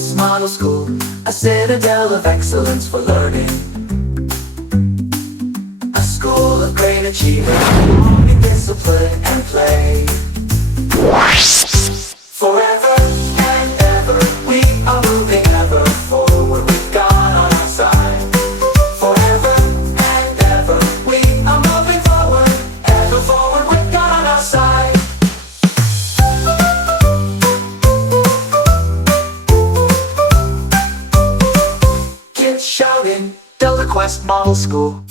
Yes, Model School, a citadel of excellence for learning. A school of great achievement, promoting discipline and play. Forever and ever, we are moving ever forward with God on our side. Forever and ever, we are moving forward, ever forward with God on our side. Kids shouting, Delda Quest Model School.